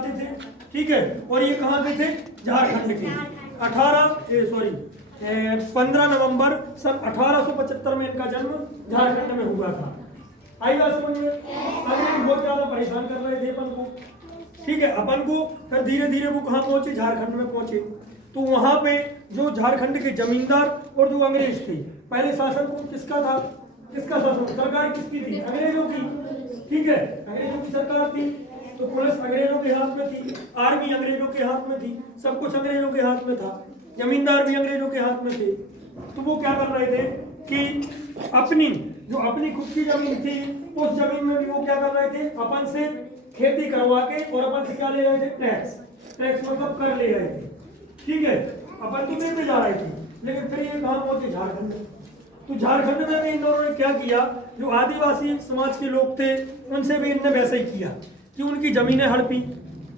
कहलाते थे, ठीक है। और ये कहाँ के थे? झारखंड के। 15 नवंबर सन 1875 में इनका जन्म झारखंड में हुआ था। आई बात समझ में? अंग्रेज बहुत ज्यादा परेशान कर रहे थे अपन को, ठीक है, अपन को। फिर धीरे धीरे वो कहाँ पहुंचे? झारखंड में पहुंचे। तो वहां पे जो झारखंड के जमींदार और जो अंग्रेज थे, पहले शासन किसका था? किसका शासन? सरकार किसकी थी? अंग्रेजों की, ठीक है, अंग्रेजों की सरकार थी। तो पुलिस अंग्रेजों के हाथ में थी, आर्मी अंग्रेजों के हाथ में थी, सब कुछ अंग्रेजों के हाथ में था, जमींदार भी अंग्रेजों के हाथ में थे। तो वो क्या कर रहे थे कि अपनी खुद की जमीन थी, उस जमीन में भी वो क्या कर रहे थे? अपन से खेती करवा के और अपन से क्या ले रहे थे? टैक्स मतलब कर ले रहे थे, ठीक है। अपन तो देते जा रहे थे, लेकिन फिर ये कहाँ पहुंचे? झारखंड में। तो झारखंड में भी इन दोनों ने क्या किया? जो आदिवासी समाज के लोग थे उनसे भी इनने वैसे ही किया कि उनकी जमीनें हड़पी,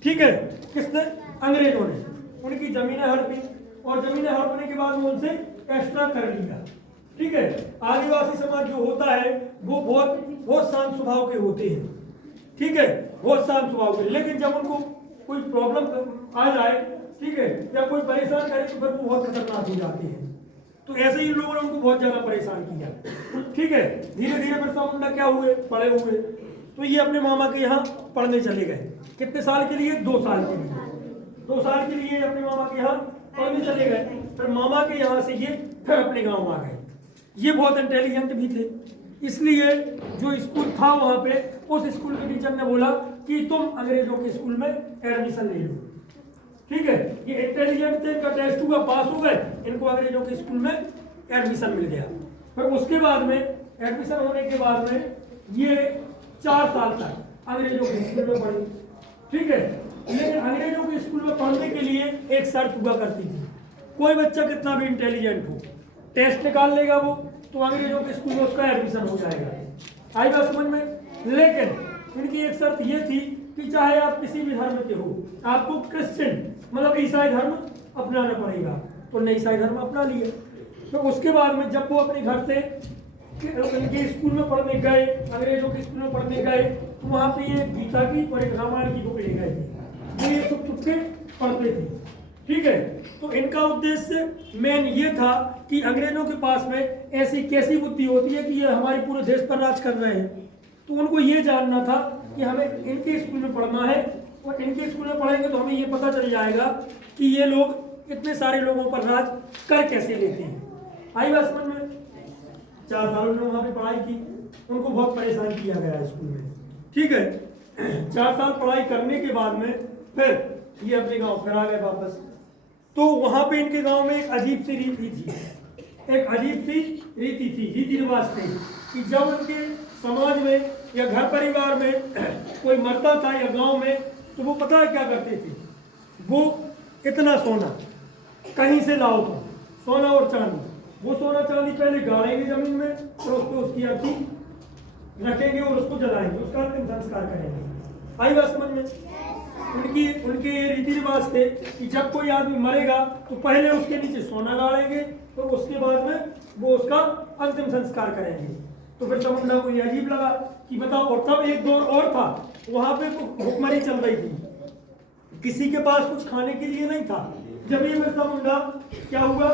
ठीक है। किसने? अंग्रेजों ने उनकी जमीनें हड़पी, और जमीनें हड़पने के बाद उनसे एक्स्ट्रा कर लिया, ठीक है। आदिवासी समाज जो होता है वो बहुत शांत स्वभाव के होते हैं, ठीक है, बहुत शांत स्वभाव के। लेकिन जब उनको कोई प्रॉब्लम आ जाए, ठीक है, या कोई परेशान करे तो फिर वो बहुत खतरनाक हो जाते हैं। तो ऐसे ही लोगों ने उनको बहुत ज्यादा परेशान किया, ठीक है। धीरे धीरे बिरसा मुंडा क्या हुए? बड़े हुए। तो ये अपने मामा के यहाँ पढ़ने चले गए। कितने साल के लिए? 2 साल के लिए। 2 साल के लिए अपने मामा के यहाँ पढ़ने चले गए। फिर मामा के यहाँ से ये फिर अपने गांव आ गए। ये बहुत इंटेलिजेंट भी थे, इसलिए जो स्कूल था वहां पे, उस स्कूल के टीचर ने बोला कि तुम अंग्रेजों के स्कूल में एडमिशन ले लो, ठीक है। ये इंटेलिजेंट थे, इनका टेस्ट हुआ, पास हो गए, इनको अंग्रेजों के स्कूल में एडमिशन मिल गया। फिर उसके बाद में एडमिशन होने के बाद में ये 4 साल तक अंग्रेजों के स्कूल में पढ़े, ठीक है। लेकिन अंग्रेजों के स्कूल में पढ़ने के लिए एक शर्त हुआ करती थी। कोई बच्चा कितना भी इंटेलिजेंट हो, टेस्ट निकाल लेगा वो, तो अंग्रेजों के स्कूल में उसका एडमिशन हो जाएगा। आई बात समझ में? लेकिन इनकी एक शर्त ये थी कि चाहे आप किसी भी धर्म के हो, आपको क्रिश्चियन मतलब ईसाई धर्म अपनाना पड़ेगा। तो ने ईसाई धर्म अपना लिया। तो उसके बाद में जब वो अपने घर से इनके स्कूल में पढ़ने गए, अंग्रेजों के स्कूल में पढ़ने गए, तो वहाँ पे ये गीता की और एक रामायण की बुक ले गए थे, जो ये चुप चुप के पढ़ते थे, ठीक है। तो इनका उद्देश्य मेन ये था कि अंग्रेजों के पास में ऐसी कैसी बुद्धि होती है कि ये हमारे पूरे देश पर राज कर रहे हैं। तो उनको ये जानना था कि हमें इनके स्कूल में पढ़ना है, और इनके स्कूल में पढ़ेंगे तो हमें ये पता चल जाएगा कि ये लोग इतने सारे लोगों पर राज कर कैसे लेते हैं। आई बात समझ में? 4 साल उन्होंने वहाँ पे पढ़ाई की, उनको बहुत परेशान किया गया स्कूल में, ठीक है। 4 साल पढ़ाई करने के बाद में फिर ये अपने गांव फिर आ गए वापस। तो वहाँ पे इनके गांव में एक अजीब सी रीति थी, एक अजीब सी रीति थी, रीति रिवाज थे कि जब उनके समाज में या घर परिवार में कोई मरता था या गांव में, तो वो पता है क्या करते थे? वो इतना सोना कहीं से लाओ, तो सोना और चांदी, वो सोना चांदी पहले गाड़ेंगे जमीन में, और उसको उसकी अर्थी रखेंगे और उसको जलाएंगे, उसका अंतिम संस्कार करेंगे। आई बात समझ में? उनके ये रीति रिवाज थे कि जब कोई आदमी मरेगा तो पहले उसके नीचे सोना गाड़ेंगे, तो उसके बाद में वो उसका अंतिम संस्कार करेंगे। तो फिर चामुंडा को ये अजीब लगा कि बताओ। और तब एक दौर और था, वहां पे भुखमरी चल रही थी, किसी के पास कुछ खाने के लिए नहीं था। जब ये बिरसा मुंडा क्या हुआ,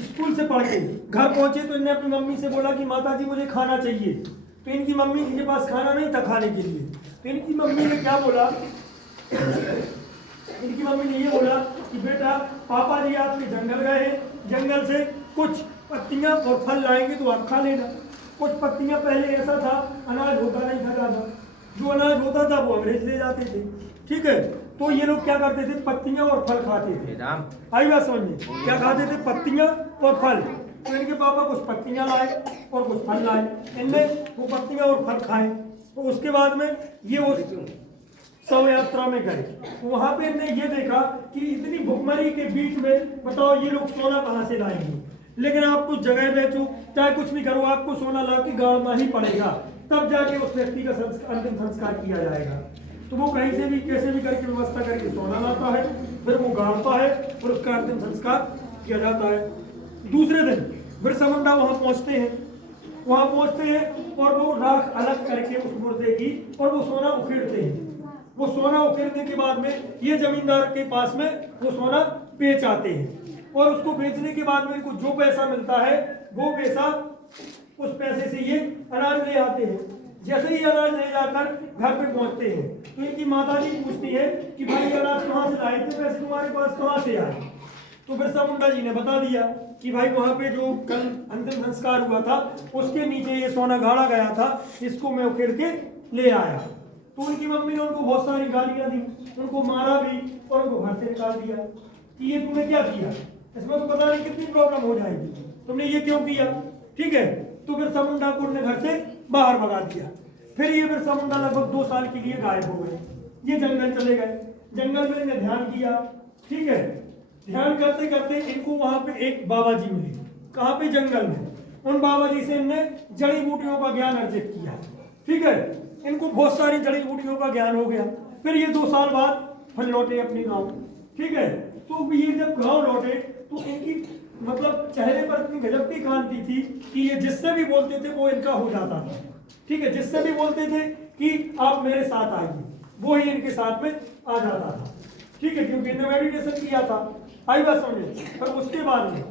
स्कूल से पढ़ के घर पहुंचे, तो इन्हें अपनी मम्मी से बोला कि माताजी मुझे खाना चाहिए। तो इनकी मम्मी के पास खाना नहीं था खाने के लिए। तो इनकी मम्मी ने क्या बोला? इनकी मम्मी ने ये बोला कि बेटा, पापा जी आपके जंगल गए हैं, जंगल से कुछ पत्तियां और फल लाएंगे तो आप खा लेना। कुछ पत्तियां, पहले ऐसा था अनाज होता नहीं था ज़्यादा, जो अनाज होता था वो अंग्रेज ले जाते थे, ठीक है। तो ये लोग क्या करते थे? पत्तियां और फल खाते थे। आई बात समझ में? क्या खाते थे? पत्तियां और फल। तो इनके पापा कुछ पत्तियां लाए और कुछ फल लाए, इनने वो पत्तियां और फल खाए। तो उसके बाद में ये उस शव यात्रा में गए, तो वहां पे इन्हें ये देखा कि इतनी भुखमरी के बीच में बताओ ये लोग सोना कहाँ से लाएंगे। लेकिन आप कुछ जगह बेचो, चाहे कुछ भी करो, आपको सोना ला के गाड़ना ही पड़ेगा, तब जाके उस व्यक्ति का अंतिम संस्कार किया जाएगा। तो वो कहीं से भी कैसे भी करके व्यवस्था करके सोना लाता है, फिर वो गाड़ता है और उसका अंतिम संस्कार किया जाता है। दूसरे दिन बिरसा मुंडा वहाँ पहुँचते हैं और वो राख अलग करके उस मुर्दे की, और वो सोना उखेड़ते हैं। वो सोना उकेरने के बाद में ये जमींदार के पास में वो सोना बेच आते हैं, और उसको बेचने के बाद में इनको जो पैसा मिलता है वो पैसा, उस पैसे से ये अनाज ले आते हैं। जैसे ही अनाज ले जाकर घर पे पहुंचते हैं तो इनकी माता जी पूछती है कि भाई अनाज कहाँ से लाए थे, पैसे तुम्हारे पास कहाँ से आए? तो बिरसा मुंडा जी ने बता दिया कि भाई वहाँ पे जो कल अंतिम संस्कार हुआ था उसके नीचे ये सोना गाड़ा गया था, इसको मैं उखेड़ के ले आया। तो उनकी मम्मी ने उनको बहुत सारी गालियां दी, उनको मारा भी और उनको घर से निकाल दिया कि ये तुमने क्या किया, इसमें तो पता नहीं कितनी प्रॉब्लम हो जाएगी, तुमने ये क्यों किया। ठीक है, तो बिरसा मुंडा को उन्होंने घर से बाहर भगा दिया। फिर ये बिरसा मुंडा लगभग 2 साल के लिए गायब हो गए, ये जंगल चले गए। जंगल में इन्हें ध्यान किया, ठीक है, ध्यान करते करते इनको वहां पे एक बाबा जी मिले, कहाँ पे, जंगल में। उन बाबा जी से इनने जड़ी बूटियों का ज्ञान अर्जित किया। ठीक है, इनको बहुत सारी जड़ी बूटियों का ज्ञान हो गया। फिर ये 2 साल बाद फिर लौटे अपने गांव। ठीक है, तो ये जब गांव लौटे तो इनकी मतलब चेहरे पर इतनी गजब की कांति थी कि ये जिससे भी बोलते थे वो इनका हो जाता था। ठीक है, जिससे भी बोलते थे कि आप मेरे साथ आइए, वो ही इनके साथ में आ जाता था। ठीक है, क्योंकि इन्होंने मेडिटेशन किया था। आई बात समझे। पर उसके बाद में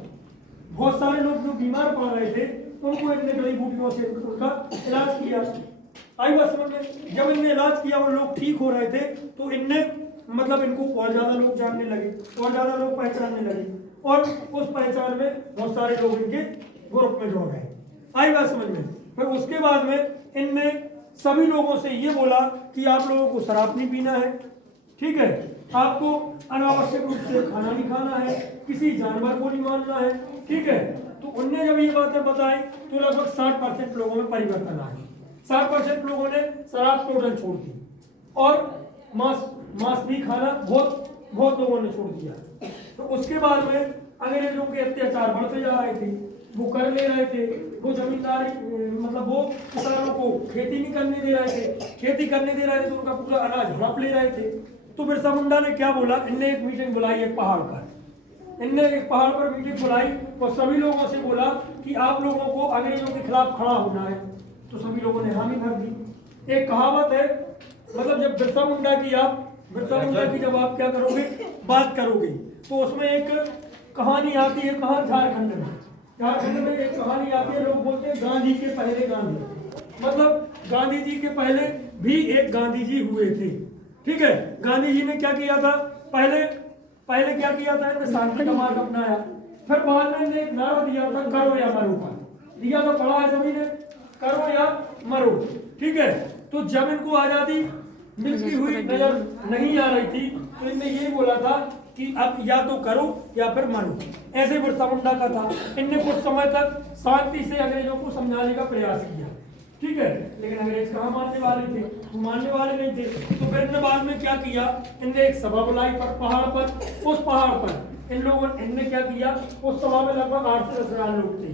बहुत सारे लोग जो बीमार पड़ रहे थे उनको इनने जड़ी बूटियों से उनका इलाज किया। आई बात समझ में। जब इनने इलाज किया और लोग ठीक हो रहे थे तो इनने मतलब इनको और ज्यादा लोग जानने लगे, और ज्यादा लोग पहचानने लगे, और उस पहचान में बहुत सारे लोग इनके ग्रुप में जुड़ गए। आई बात समझ में। फिर उसके बाद में इनने सभी लोगों से ये बोला कि आप लोगों को शराब नहीं पीना है। ठीक है, आपको अनावश्यक रूप से खाना नहीं खाना है, किसी जानवर को नहीं मारना है। ठीक है, तो उनने जब ये बातें बताई तो लगभग 60% लोगों में परिवर्तन आया। 60% लोगों ने शराब टोटल छोड़ दी, और मांस भी खाना बहुत लोगों ने छोड़ दिया। तो उसके बाद में अंग्रेजों के अत्याचार बढ़ते जा रहे थे, वो कर ले रहे थे, वो जमींदारी मतलब वो किसानों को खेती नहीं करने दे रहे थे, खेती करने दे रहे थे तो उनका पूरा अनाज हड़प ले रहे थे। तो बिरसा मुंडा ने क्या बोला, इनने एक मीटिंग बुलाई एक पहाड़ पर। इनने एक पहाड़ पर मीटिंग बुलाई और सभी लोगों से बोला कि आप लोगों को अंग्रेजों के खिलाफ खड़ा होना है। तो सभी लोगों ने हामी भर दी। एक कहावत है, मतलब जब बिरसा मुंडा की जब आप क्या करोगे, बात करोगे, तो उसमें एक कहानी आती है। कहाँ? झारखंड में एक कहानी आती है। लोग बोलते हैं गांधी के पहले गांधी, मतलब गांधी जी के पहले भी एक गांधी जी हुए थे। ठीक है, गांधी जी ने क्या किया था, पहले क्या किया था, इन्होंने शांति का मार्ग अपनाया। फिर बाद में इन्होंने एक नारा दिया था, करो या मरो का, दिया तो पढ़ा है सभी ने, करो या मरो। ठीक है, तो जब इनको आजादी मिलती हुई नजर नहीं आ रही थी तो इनने ये बोला था कि अब या तो करो या फिर मरो। ऐसे बिरसा मुंडा का था। इनने कुछ समय तक शांति से अंग्रेजों को समझाने का प्रयास किया। ठीक है, लेकिन अंग्रेज कहाँ मानने वाले थे, वो मानने वाले नहीं थे। तो फिर इनने बाद में क्या किया, इनने एक सभा बुलाई पर पहाड़ पर। उस पहाड़ पर इनने क्या किया, उस सभा में लगभग 8 से 10 हजार लोग थे।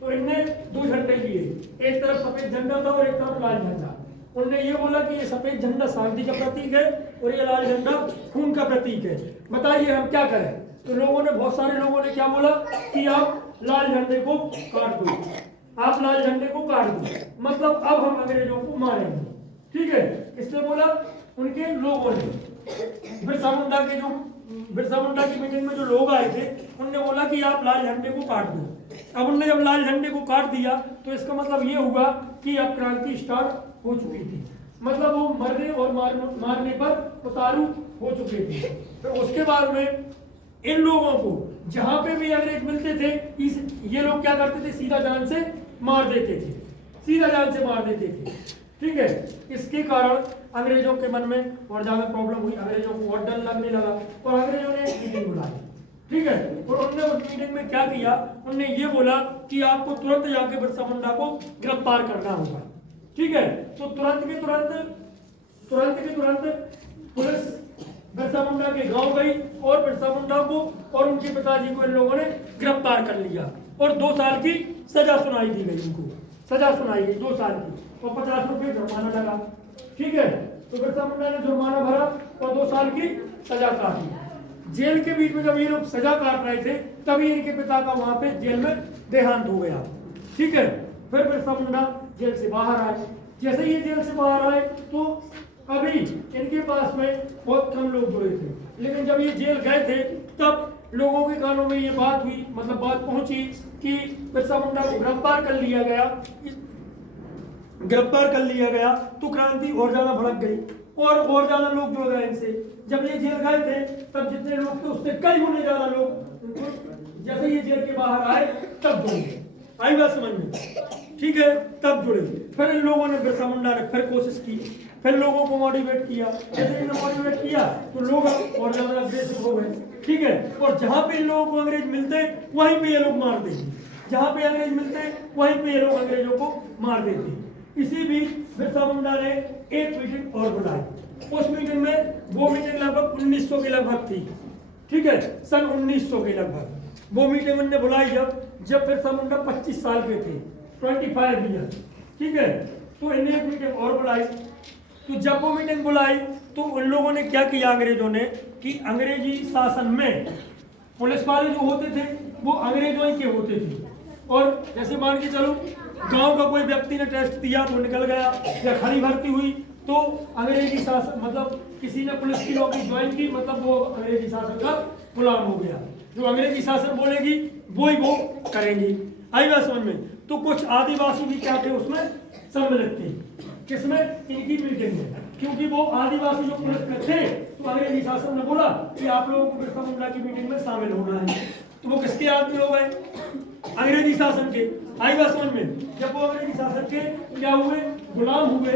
तो इनने 2 झंडे लिए, एक तरफ सफेद झंडा था और एक तरफ लाल झंडा। उन्होंने ये बोला कि ये सफेद झंडा शांति का प्रतीक है और ये लाल झंडा खून का प्रतीक है, बताइए हम क्या करें। तो बहुत सारे लोगों ने क्या बोला कि आप लाल झंडे को काट दो, आप लाल झंडे को काट दो, मतलब अब हम अंग्रेजों को मारेंगे। ठीक है, इसलिए बोला उनके लोगों ने। बिरसा मुंडा की मीटिंग में जो लोग आए थे उनने बोला कि आप लाल झंडे को काट दो। अब उनने जब लाल झंडे को काट दिया तो इसका मतलब ये हुआ कि अब क्रांति स्टार्ट हो चुकी थी, मतलब वो मरने और मारने पर उतारू हो चुके थे। तो उसके बाद में इन लोगों को जहां पे भी अंग्रेज मिलते थे ये लोग क्या करते थे, सीधा जान से मार देते थे, सीधा जान से मार देते थे। ठीक है, इसके कारण अंग्रेजों के मन में और ज्यादा प्रॉब्लम हुई, अंग्रेजों को और डर लगने लगा और अंग्रेजों ने एक मीटिंग बुलाई। ठीक है, और उन्होंने उस मीटिंग में क्या किया, उन्होंने ये बोला कि आपको तुरंत जाके बिरसा मुंडा को गिरफ्तार करना होगा। ठीक है, तो तुरंत के तुरंत पुलिस बिरसा मुंडा के गांव गई और बिरसा मुंडा को और उनके पिताजी को इन लोगों ने गिरफ्तार कर लिया और 2 साल की सजा सुनाई दी गई। उनको सजा सुनाई गई 2 साल की और 50 रुपये जुर्माना लगा। ठीक है, तो बिरसा मुंडा ने जुर्माना भरा और 2 साल की सजा काटी। जेल के बीच में जब ये लोग सजा काट रहे थे तभी इनके पिता का वहां पे जेल में देहांत हो गया। ठीक है, फिर बिरसा मुंडा जेल से बाहर आए। जैसे ये जेल से बाहर आए तो अभी इनके पास में बहुत कम लोग जुड़े थे, लेकिन जब ये जेल गए थे तब लोगों के कानों में ये बात हुई, मतलब बात पहुंची कि बिरसा मुंडा को गिरफ्तार कर लिया गया तो क्रांति और ज्यादा भड़क गई और ज्यादा लोग जुड़ गए इनसे। जब ये जेल गए थे तब जितने लोग थे उससे कई गुने ज्यादा लोग जैसे ये जेल के बाहर आए तब जुड़े। आई बात समझ में? ठीक है, तब जुड़े। फिर इन लोगों ने, बिरसा मुंडा ने फिर कोशिश की, फिर लोगों को मोटिवेट किया। जैसे इन्होंने मोटिवेट किया तो लोग और ज्यादा अग्रेसिव हो गए। ठीक है, और जहां पे इन लोगों को अंग्रेज मिलते वहीं पे ये लोग मार देते, जहां पे अंग्रेज मिलते वहीं पे ये लोग अंग्रेजों को मार देते। इसी बीच बिरसा मुंडा ने एक मीटिंग और बुलाई। उस मीटिंग में, वो मीटिंग लगभग 1900 के लगभग थी। ठीक है, सन 1900 के लगभग वो मीटिंग उन्होंने बुलाई जब बिरसा मुंडा 25 साल के थे, 25 ईयर। ठीक है, तो इन्हें एक मीटिंग और बुलाई। तो जब वो मीटिंग बुलाई तो उन लोगों ने क्या किया अंग्रेजों ने कि अंग्रेजी शासन में पुलिस वाले जो होते थे वो अंग्रेजों ही के होते थे। और जैसे मान के चलो गांव का कोई व्यक्ति ने टेस्ट दिया तो निकल गया, या खरी भर्ती हुई तो अंग्रेजी शासन, मतलब किसी ने पुलिस की नौकरी ज्वाइन की, मतलब वो अंग्रेजी शासन का गुलाम हो गया। जो अंग्रेजी शासन बोलेगी वो करेंगी। आई बात समझ में? तो कुछ आदिवासी भी क्या थे उसमें सम्मिलित थे। किसमें? इनकी मीटिंग में, क्योंकि वो आदिवासी जो पुलिस में थे तो अंग्रेजी शासन ने बोला कि आप लोगों को बिरसा मुंडा की मीटिंग में शामिल होना है। तो वो किसके आदमी हो गए? अंग्रेजी शासन के। आई बात समझ में? जब वो अंग्रेजी शासन के क्या हुए? गुलाम हुए।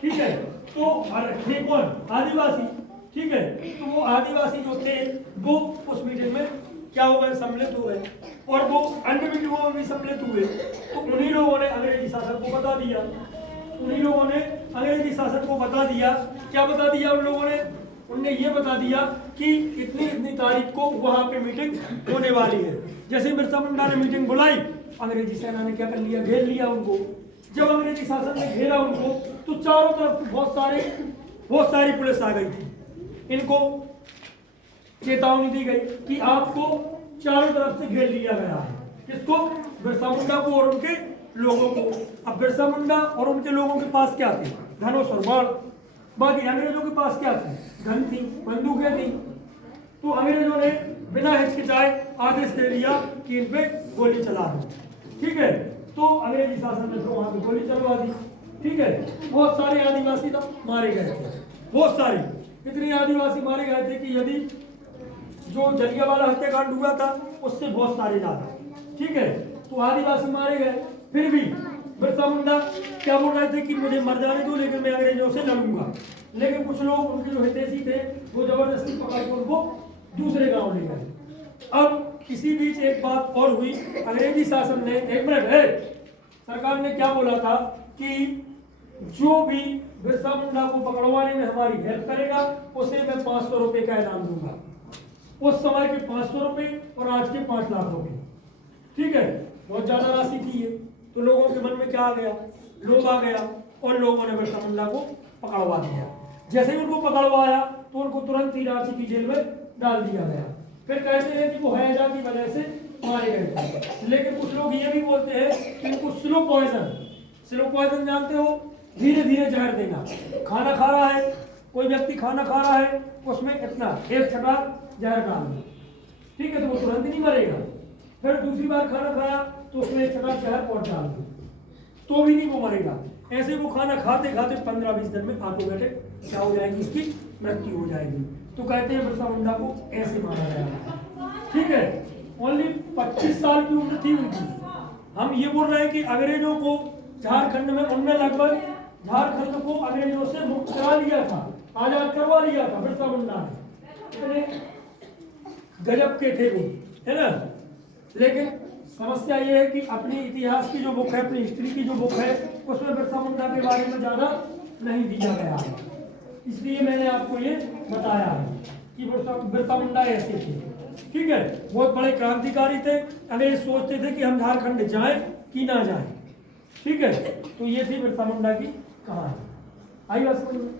ठीक है, तो थे कौन? आदिवासी। ठीक है, तो वो आदिवासी जो थे वो उस मीटिंग में क्या हो गए? सम्मिलित हो गए। और वो अन्य मीटिंगों में भी सम्मिलित हुए। तो उन्हीं लोगों ने अंग्रेजी शासन को बता दिया, क्या बता दिया उन लोगों ने? उनने ये बता दिया कि इतनी तारीख को वहां पे मीटिंग होने वाली है। जैसे बिरसा मुंडा ने मीटिंग बुलाई, अंग्रेजी सेना ने क्या कर लिया? घेर लिया उनको। जब अंग्रेजी शासन ने घेरा उनको तो चारों तरफ बहुत सारी पुलिस आ गई थी। इनको चेतावनी दी गई कि आपको चारों तरफ से घेर लिया गया है। किसको? बिरसा मुंडा को और उनके लोगों को। अब बिरसा मुंडा और उनके लोगों के पास क्या थे? धनुष और बाण। बाकी अंग्रेजों के पास क्या थे? गन थी, बंदूकें थी। तो अंग्रेजों ने बिना हिचकिचाए आदेश दे दिया कि इन पे गोली चला दो। ठीक है, तो अंग्रेजी शासन ने तो वहां पे गोली चलवा दी। ठीक है, बहुत सारे आदिवासी तब मारे गए थे, बहुत सारे, इतने आदिवासी मारे गए थे कि यदि जो जलियांवाला हत्याकांड हुआ था उससे बहुत सारे ज्यादा। ठीक है, तो आदिवासी मारे गए। फिर भी बिरसा मुंडा क्या बोल रहे थे कि मुझे मर जाने दो, लेकिन मैं अंग्रेजों से लड़ूंगा। लेकिन कुछ लोग, उनके जो हितैषी थे, वो जबरदस्ती पकड़ के उनको दूसरे गांव ले गए। अब इसी बीच एक बात और हुई। अंग्रेजी शासन ने, एक मिनट, सरकार ने क्या बोला था कि जो भी बिरसा मुंडा को पकड़वाने में हमारी हेल्प करेगा उसे मैं 500 रुपए का इनाम दूंगा। उस समय के 500 रुपए और आज के 5 लाख रुपए। ठीक है, बहुत ज्यादा राशि थी ये। तो लोगों के मन में क्या आ गया? लोभ आ गया और लोगों ने बिरसा मुंडा को पकड़वा दिया। जैसे ही उनको पकड़वाया तो उनको तुरंत ही रांची की जेल में डाल दिया गया। फिर कहते हैं कि वो हैजा की वजह से मारे गए थे। लेकिन कुछ लोग ये भी बोलते हैं कि उनको स्लो पॉइजन जानते हो? धीरे धीरे जहर देना। खाना खा रहा है, कोई व्यक्ति खाना खा रहा है, उसमें इतना एक छटाक जहर डाल दो। ठीक है, तो वो तुरंत नहीं मरेगा। फिर दूसरी बार खाना खाया तो उसमें एक छटाक जहर और डाल दो, तो भी नहीं वो मरेगा। ऐसे वो खाना खाते खाते 15-20 दिन में ऑटोमेटिक क्या हो जाएगी? उसकी मृत्यु हो जाएगी। तो कहते हैं बिरसा मुंडा को ऐसे मारा गया। ठीक है, ओनली 25 साल की उम्र थी उनकी। हम ये बोल रहे हैं कि अंग्रेजों को झारखंड में, उनने लगभग झारखंड को अंग्रेजों से मुक्त करा लिया था, आजाद करवा लिया था बिरसा मुंडा ने। इतने गजब के थे वो, है ना। लेकिन समस्या ये है कि अपनी इतिहास की जो बुक है, अपनी हिस्ट्री की जो बुक है, उसमें बिरसा मुंडा के बारे में ज्यादा नहीं दिया गया है। इसलिए मैंने आपको ये बताया है कि बिरसा मुंडा ऐसे थे। ठीक है, बहुत बड़े क्रांतिकारी थे। अंग्रेज सोचते थे कि हम झारखंड जाएं कि ना जाएं। ठीक है, तो ये थी बिरसा मुंडा की कहानी। आई बात समझ में?